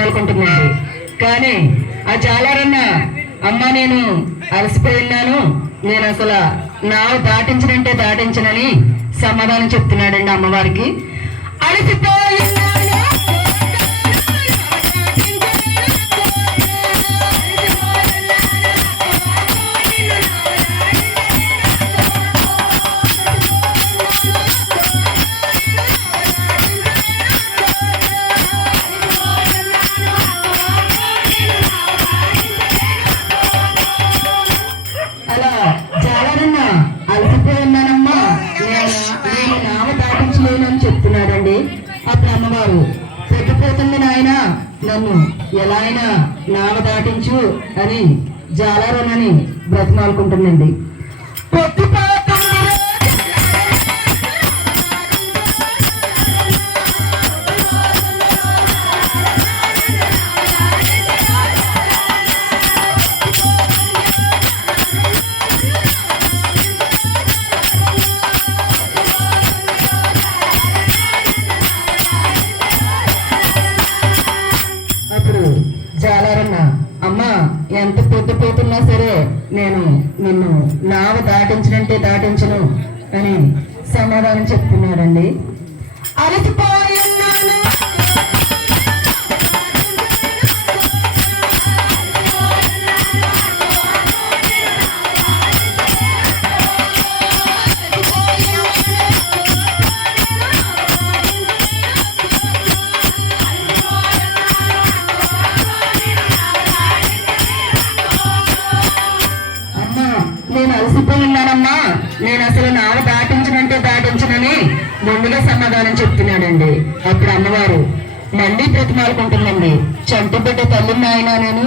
బ్రతిమాలుకుంటుందండి. కానీ ఆ జాలరన్న అమ్మ నేను అలసిపోయినాను, నేను అసలు నావ దాటించనంటే దాటించనని సమాధానం చెప్తున్నాడండి అమ్మవారికి. అలసిపోయినాను చెప్తున్నాడండి. అప్పుడు అమ్మవారు తగ్గిపోతుంది నాయన, నన్ను ఎలా అయినా నావ దాటించు అని జాలరనని బ్రతిమాలుకుంటుందండి. జాలరన్న అమ్మ ఎంత పొద్దుపోతున్నా సరే నేను నిన్ను నావ దాటించనంటే దాటించను అని సమాధానం చెప్తున్నాడండి. అలసిపోయున్నాను నేను అలసిపోయి ఉన్నానమ్మా, నేను అసలు నావ దాటించనంటే దాటించనని ముందుగా సమాధానం చెప్తున్నాడండి. అప్పుడు అమ్మవారు మళ్ళీ బ్రతిమాలుకుంటుందండి. చంటి బిడ్డ తల్లిని ఆయన నేను,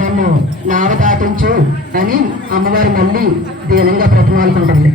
నన్ను నావ దాటించు అని అమ్మవారు మళ్ళీ దీనంగా బ్రతిమాలుకుంటుంది.